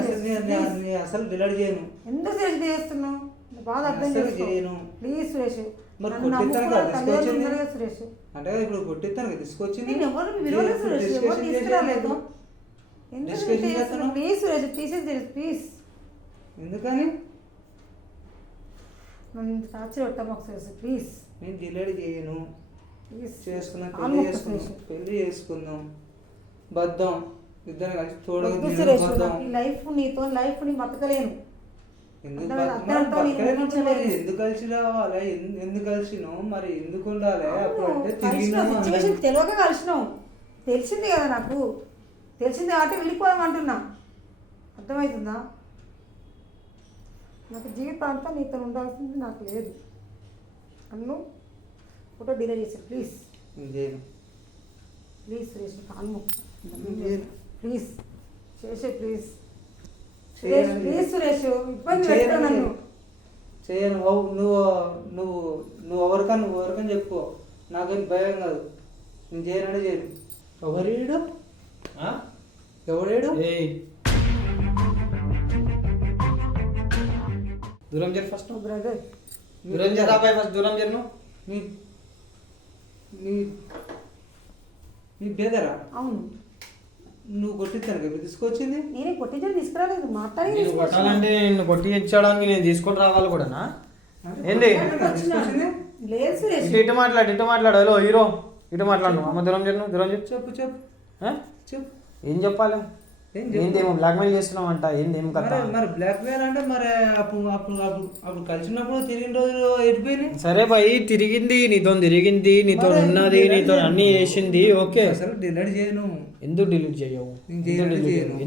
అసలు డిలీట్ చేయను. ఎందుకు సురేష్ చేస్తున్నావు? బాధ అర్థం చేయను. ప్లీజ్ సురేష్. మరి కొట్టిస్తాను సురేష్ అంటే ఇప్పుడు కొట్టిస్తాను తీసుకొచ్చింది. నేను ఎవరు విలువలేదు సురేష్, ఎవరు తీసుకురాలేదు. ఎందుకు ప్లీజ్ సురేష్ తీసేది ప్లీజ్. ఎందుకని నన్ను టార్చర్ పెట్టమాకు సురేష్ ప్లీజ్. నేను డిలీట్ చేయను. ప్లీజ్ చేసుకున్నాం, పెళ్లి చేసుకుందాం, బద్దాం, ఇద్దరు కలిసి సురేష్. తోడుగా ఈ లైఫ్ నీతో లైఫ్ ని బతకలేను. ఎందుకు కలిసి రావాలి? ఎందుకు కలిసినావు మరి? ఎందుకు ఉండాలి? అప్పుడు అంటే సిచ్యువేషన్ తెలియక కలిసినావు, తెలిసింది కదా నాకు, తెలిసింది కాబట్టి వెళ్ళిపోదామంటున్నా. అర్థమవుతుందా? నాకు జీవితాంతా నీతో ఉండాల్సింది నాకు లేదు. నన్ను ఫోటో డిలీట్ చేశాను ప్లీజ్. ప్లీజ్ సురేష్, కాల్ము ప్లీజ్ చేసే ప్లీజ్. సురేష్ ప్లీజ్ సురేష్, ఇబ్బంది పెట్టా నన్ను. చేయను. నువ్వు ఎవరికని చెప్పుకో, నాకేం భయం కాదు. నేను చేయనంటే చేయను. ఎవరేడు? దూరం జరు ఫస్ట్. బ్రదర్ దూరం జరా బాయ్, ఫస్ట్ దూరం జరును. నీ బేదరా? అవును. నువ్వు కొట్టిస్తాను కదా తీసుకొచ్చింది. నేనే కొట్టించని తీసుకురాలేదు, మాట్లాడి నేను కొట్టాలంటే నేను కొట్టి ఇచ్చడానికి నేను తీసుకొని రావాలి కూడానా? ఏంది లేదు సురేష్. ఇటు మాట్లాడు. హలో హీరో, ఇటు మాట్లాడు. అమ్మ దూరం చెప్పు. చెప్పు ఏం చెప్పాలి? ఏందేమో బ్లాక్మెయిల్ చేస్తున్నావు అంట, ఏందేం కదా? మరి బ్లాక్మెయిల్ అంటే మరి అప్పుడు కలిసినప్పుడు తిరిగిన రోజులు ఎడిపోయినాయి. సరే భయ్, తిరిగింది నీతో ఉన్నది, నీతో అన్ని చేసింది, ఓకే. అసలు డిలీట్ చేయను. ఎందుకు డిలీట్ చేయవు?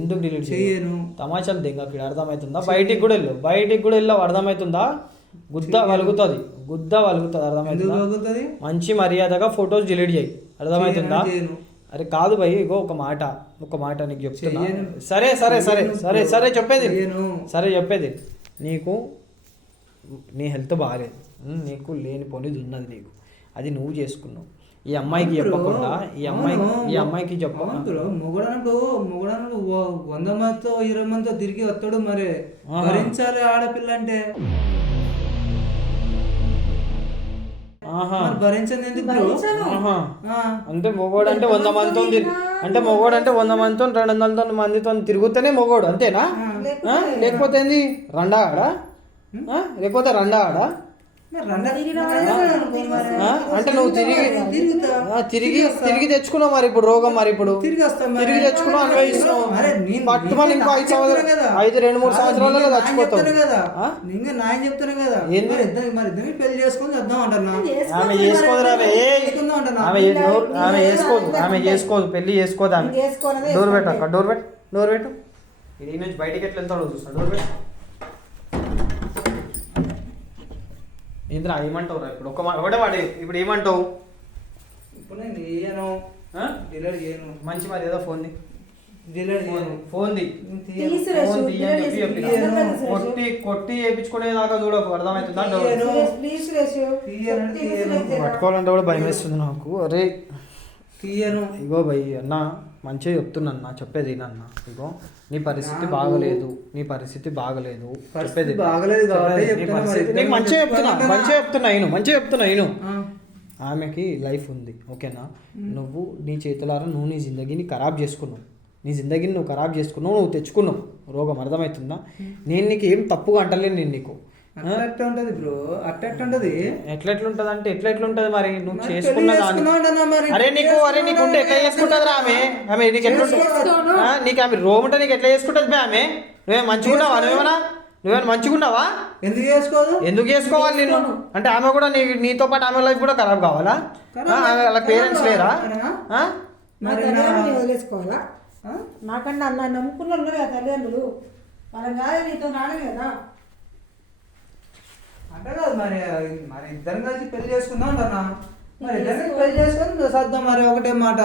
ఎందుకు డిలీట్ చేయను? తమాషాలు దింగ అక్కడ అర్థమవుతుందా? బయటికి కూడా వెళ్ళావు, అర్థమవుతుందా? గుద్ద వలుగుతుంది, అర్థమవుతుందా? మంచి మర్యాదగా ఫొటోస్ డిలీట్ చేయి, అర్థమవుతుందా? అరే కాదు భయ్, ఇగో ఒక మాట నీకు చెప్తున్నా. సరే చెప్పేది నీకు, నీ హెల్త్ బాగాలేదు, నీకు లేనిపోనిది ఉన్నది నీకు, అది నువ్వు చేసుకున్నావు. ఈ అమ్మాయికి చెప్పకుండా ఈ అమ్మాయికి చెప్పకుండా మొగడనప్పుడు 100 మందితో 20 మందితో తిరిగి వస్తాడు, మరి భరించాలి ఆడపిల్ల అంటే. భరించండి ఎందుకు? అంటే మొగోడు అంటే 100 మందితో అంటే మొగోడు అంటే 100 మందితో 200 మందితో తిరుగుతూనే మొగోడు, అంతేనా? లేకపోతే ఏంది రండా ఆడా? లేకపోతే రండా ఆడా? అంటే నువ్వు తిరిగి తెచ్చుకున్నావు మరి ఇప్పుడు రోగం, మరి ఇప్పుడు తిరిగి తెచ్చుకున్నావు, అనుభవిస్తున్నావు. పట్టుమని ఇంకో 2-3 సంవత్సరాలలో చచ్చిపోతావు. పెళ్లి చేసుకుని వద్దాం అంటున్నా. ఆమె చేసుకోదు, పెళ్లి చేసుకోదు ఆమె. డోర్ పెట్టు. ఇది నుంచి బయటికి ఎట్లా వెళ్తాడో చూస్తాడు. డోర్ పెట్టు. ఏంద్రా ఏమంటావురా ఇప్పుడు? ఒకటే వాడు ఇప్పుడు ఏమంటావు? ఇప్పుడు నేను చేయను, డిలీట్ చేయను. మంచి మరి ఏదో ఫోన్ కొట్టి వేయించుకునేదాకా చూడకు, అర్థమవుతుందా? పట్టుకోవాలంటే కూడా భయం వేస్తుంది నాకు. అరే ఇగో భయ్ అన్న, మంచిగా చెప్తున్నా అన్న, చెప్పేది అన్న. ఇగో నీ పరిస్థితి బాగలేదు, చెప్పేది మంచిగా చెప్తున్నా. ఆమెకి లైఫ్ ఉంది, ఓకేనా? నువ్వు నీ చేతులారా నువ్వు నీ జిందగీని ఖరాబ్ చేసుకున్నావు, నీ జిందగీని నువ్వు ఖరాబ్ చేసుకున్నావు, నువ్వు తెచ్చుకున్నావు రోగం, అర్థమవుతుందా? నేను నీకు ఏం తప్పుగా అంటలేను, నేను నీకు అట్ట ఉంటుంది బ్రో, అట్ట ఉంటుంది. ఎట్లెట్లుంటది అంటే ఎట్లెట్లుంటది మరి నువ్వు చేసుకున్న దాన్ని. మరి అరే నీకుంటే ఎట్లా చేసుకుంటది రా ఆమె నీకు ఎట్లుంటుంది? నీకు ఆమె రోగం ఉంటే నీకు ఎట్లా చేసుకుంటది బే ఆమె? నువ్వేం మంచిగున్నావా? నువ్వేమైనా మంచిగున్నావా? ఎందుకు చేసుకోదు? ఎందుకు చేసుకోవాలి నేను అంటే? ఆమె కూడా నీతో పాటు ఆమె లైఫ్ కూడా ఖరాబ్ కావాలా? వాళ్ళ పేరెంట్స్ లేరా? వదిలేసుకోవాలా? నాకన్నా అన్న నమ్ముకున్న కదా తల్లిదండ్రులు, వాళ్ళని కాదు నీతో రాలేదు కదా. అంటే కాదు మరి, మరి ఇద్దరం కలిసి పెళ్లి చేసుకుందాం అంటున్నా. మరి ఇద్దరం పెళ్లి చేసుకొని సర్దాం మరి, ఒకటే మాట.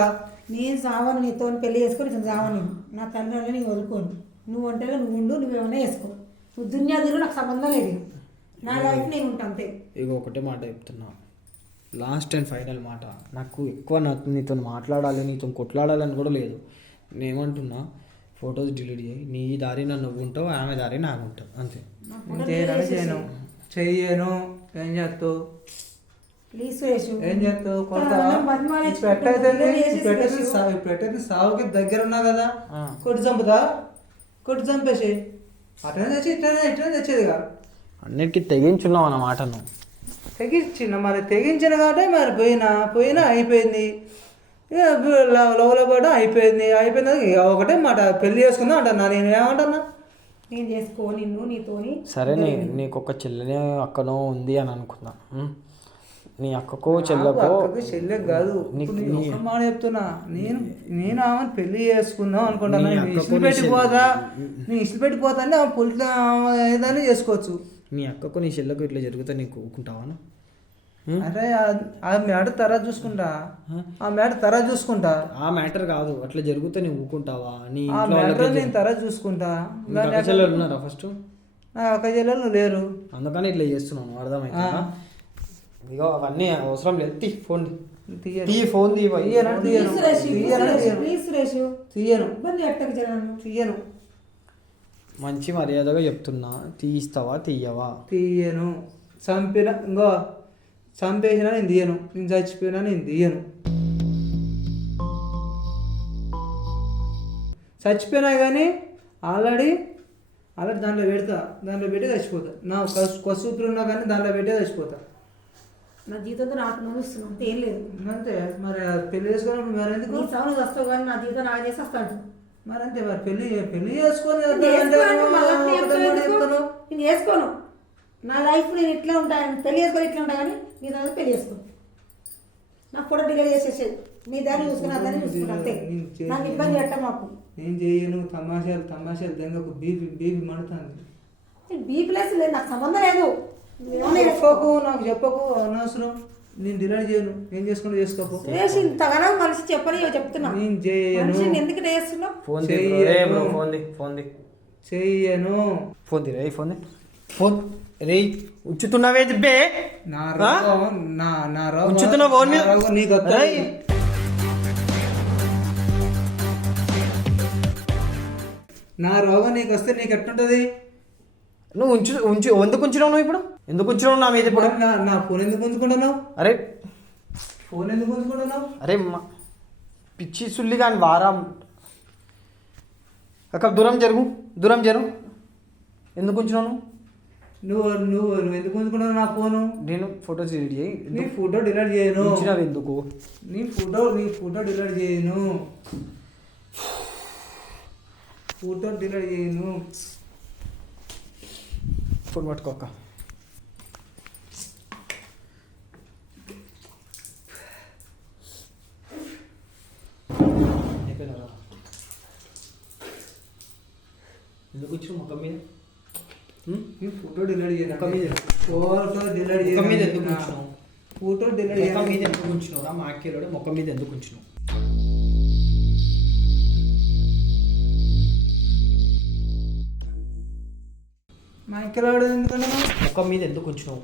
నేను సావను, నీతో పెళ్లి చేసుకొని ఇతను సావను. నేను నా తల్లిదండ్రులు నేను వదులుకోను. నువ్వు ఒంటరిగా నువ్వు ఉండు, నువ్వేమైనా చేసుకో. నువ్వు దున్యాదులు నాకు సంబంధం లేదు. నా లైఫ్ నేను ఉంటా అంతే. ఇక ఒకటే మాట చెప్తున్నా, లాస్ట్ అండ్ ఫైనల్ మాట. నాకు ఎక్కువ నీతో మాట్లాడాలి, నీతో కొట్లాడాలని కూడా లేదు. నేనేమంటున్నా, ఫొటోస్ డిలీట్ చేయి, నీ దారి నువ్వు ఉంటావు, ఆమె దారి నాకు ఉంటావు, అంతే. చెయ్యను. ఏం చేస్తావు? ప్లీజ్ సురేష్, ఏం చేస్తావు? పెట్టేది సావుకి దగ్గర ఉన్నా కదా, కొట్టి చంపుతా, కొట్టి చంపేసి అట్లనే తెచ్చి ఇట్లనే తెచ్చేది కాదు. అన్నిటికీ తెగించున్నావు అన్నమాట నువ్వు. తెగించిన మరి, తెగించిన కాబట్టి మరి పోయినా అయిపోయింది. లవ్లో కూడా అయిపోయింది. ఇక ఒకటే మాట, పెళ్లి చేసుకుందా అంటున్నా. నేను ఏమంటున్నా, నేను చేసుకో నిన్ను నీతోని. సరే నీకు ఒక చెల్లెనే అక్కనో ఉంది అని అనుకుందా. నీ అక్కకో చెల్లెకో చెల్లె కాదు, మాట చెప్తున్నా. నేను ఆమెను పెళ్లి చేసుకుందాం అనుకుంటున్నా. ఇసులు పెట్టిపోతా, నేను ఇసులు పెట్టిపోతా అంటే ఆమె పొలిటి ఏదైనా చేసుకోవచ్చు. నీ అక్కకు నీ చెల్లెకు ఇట్లా జరిగితే నీకు ఊరుకుంటావా? అరే ఆ మ్యాటర్ తర్వాత చూసుకుంటా, ఆ మ్యాటర్ కాదు, అట్లా జరిగితే నువ్వు ఊరుకుంటావా? నీ నేను తర్వాత చూసుకుంటా. చెల్లెలు ఉన్నారా ఫస్ట్? అక్క చెల్లెలు లేరు, అందుకని ఇట్లా చేస్తున్నాను, అర్థమైందా? ఇగో అవన్నీ అవసరం లేదు, ఫోన్ తీయను. మంచి మర్యాదగా చెప్తున్నా, తీస్తావా తీయవా? తీయను. చంపేసినా నేను తీయను, నేను చచ్చిపోయినా నేను తీయను. చచ్చిపోయినా కానీ ఆల్రెడీ దాంట్లో పెట్టి చచ్చిపోతా. నా కసూతులు ఉన్నా కానీ దాంట్లో పెట్టే చచ్చిపోతా. నా జీవితంతో నాకు నూరుస్తున్నాను అంతే, ఏం లేదు. అంతే మరి, పెళ్లి చేసుకున్నప్పుడు మరి ఎందుకు సౌండ్ వస్తావు కానీ నా జీవితం నాకు చేసి వస్తాడు. మరి అంతే మరి, పెళ్లి చేసుకొని నేను చేసుకోను. నా లైఫ్ నేను ఇట్లా ఉంటాను, పెళ్లి చేసుకొని ఇట్లా ఉంటా కానీ నీ దాన్ని పెళ్లి చేసుకోను. నా ఫోటో డిలీట్ చేసేసి నీ దాన్ని చూసుకుని నా దాన్ని చూసుకుని అంతే. నాకు ఇబ్బంది పెట్టా మాకు. నేను చేయను. తమాషాలు దెంగకు బీపీ మండుతుంది. బీపీ ప్లస్ లేదు, నాకు సంబంధం లేదు. నాకు చెప్పకు అనవసరం. నేను డిలీట్ చేయను. ఏం చేసుకుంటూ చేసుకోకు. ఇంతగానో మనిషి చెప్పని చెప్తున్నా. నేను చేయను. ఎందుకు చేస్తున్నావు? చెయ్యను. ఫోన్ రే ఉంచుతున్నావే దిబ్బే, నా రోగం నీకు వస్తాయి. నా రోగం నీకు వస్తే నీకు ఎట్లుంటది? నువ్వు ఎందుకు ఉంచినావు? నువ్వు ఇప్పుడు ఎందుకు ఉంచినావు నా మీద? ఇప్పుడు నా ఫోన్ ఎందుకు ఉంచుకుంటున్నావు? అరే ఫోన్ ఎందుకు ఉంచుకుంటున్నావు? అరే పిచ్చి సుల్లి కానీ వారా అక్క, దూరం జరుగు. ఎందుకు ఉంచినావు నువ్వు ఎందుకు ఉంచుకున్నావు నా ఫోను? నేను ఫోటోస్ డిలీట్ చేయి. నీ ఫోటో డిలీట్ చేయను. ఎందుకు? నీ ఫోటో డిలీట్ చేయను. ఫోన్ పట్టుకోక. ఎందుకు వచ్చి ముఖం మీద? నీ ఫోటో డిలీట్ చేయను. ముఖం మీద ఎందుకు ఉంచినావు? ఫోటో డిలీట్ ముఖం మీద ఎందుకు ఉంచినావురా? మాకేలోడు ముఖం మీద ఎందుకు ఉంచినావు? ముఖం మీద ఎందుకు ఉంచినావు?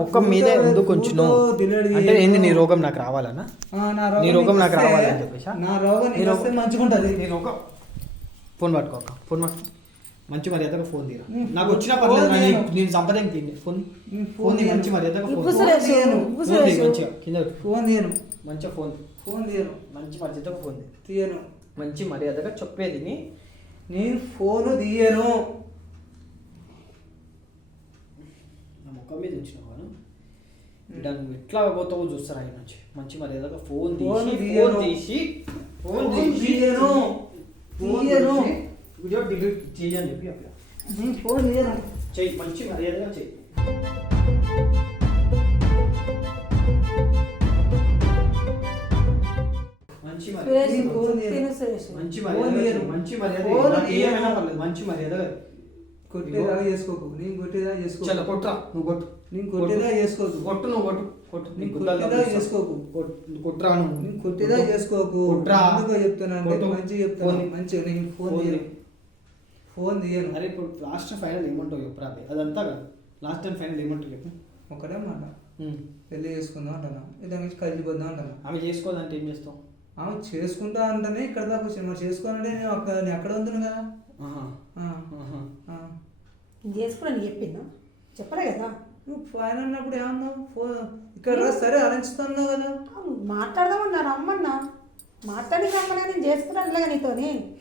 ముఖం మీద ఎందుకు ఉంచినావు అంటే ఏంది? నీ రోగం నాకు రావాలన్నా? నీ రోగం నాకు రావాలని చెప్పేసి నా రోగం మంచిగా ఉంటుంది. నీ రోగం. ఫోన్ పట్టుకోక. మంచి మర్యాదగా ఫోన్ తీరా నీ నాకు వచ్చిన ఫోన్ పర్లేదు నేను. నేను సంపదం తిండి ఫోన్ నీ ఫోన్ తీ, మంచి మర్యాదగా ఫోన్ ఇప్పుడు సురేష్, తీయను. ఇప్పుడు ఫోన్ తీ, సురేష్. మంచిగా కింద పెట్టు. ఫోన్ తీయను మంచిగా ఫోన్ ఫోన్ తీయను మంచి మర్యాదగా ఫోన్ తీ. తీయను మంచి మర్యాదగా చెప్పేది నేను ఫోను తీయను. నా ముఖం మీద ఉంచిన వాడు బిడ్డ నువ్వు ఎట్లా పోతావో చూస్తారు ఆయన నుంచి మంచి మర్యాదగా ఫోన్ ఫోన్ తీసి తీయను. ఫోన్ ఫోన్ తీసి తీయను. ఫోన్ తీయను. తీసి వీడియో డిలీట్ చేయని చెప్పి అక్కడ నేను ఫోన్ తీయను. చెయ్యి మంచి మర్యాదగా చెయ్యి. మంచి మర్యాద సురేష్ ఫోన్ తీయను. తిను సురేష్. మంచి ఫోన్ మర్యాద తీయను. మంచి మర్యాద ఫోన్ నాకు తీయను. ఏమైనా పర్లేదు మంచి మర్యాదగా కొట్టేదా చేసుకోకు నేను కొట్టేదా చేసుకోకు చల్ల కొట్టురా నువ్వు కొట్టు నేను కొట్టేదా చేసుకోకు కొట్టు నువ్వు కొట్టు కొట్టు నేను నీకు గుద్దాలి కొట్టేదా కాబట్టి చేసుకోకు కొట్టురా నువ్వు నేను కొట్టేదా చేసుకోకు కొట్టురా. ఎందుకో చెప్తున్నా అంటే కొట్టు. మంచిగా చెప్తున్నా ఫోన్. మంచిగా నేను ఫోన్ ఫోన్ తీయను ఫోన్ తీయను అరే ఇప్పుడు లాస్ట్ ఫైనల్ ఏమంటావు చెప్పురా అదే అదంతా కాదు లాస్ట్ అండ్ ఫైనల్ ఏమంటావు చెప్పు ఒకటే మాట ఉమ్. పెళ్లి చేసుకుందాం అంటున్నా ఇద్దరి నుంచి కలిసిపోద్దాం అంటున్నా ఆమె చేసుకోదంటే ఏం చేస్తావు ఆమె చేసుకుంటా అంటేనే ఇక్కడ దాకా వచ్చింది మరి చేసుకోవాలంటే నేను అక్కడ ఉంటున్నా కదా ఆహా, ఆ, ఆహా. ఆ. నేను చేసుకున్నాను చెప్పిందా చెప్పలే కదా నువ్వు ఫైన్ అన్నప్పుడు ఏమన్నావు ఇక్కడ రా, సరే అలంచుతున్నావు కదా మాట్లాడదామన్నా రమ్మన్నా మాట్లాడి రమ్మన్నా నేను చేసుకున్నాను ఇలాగ నీతోని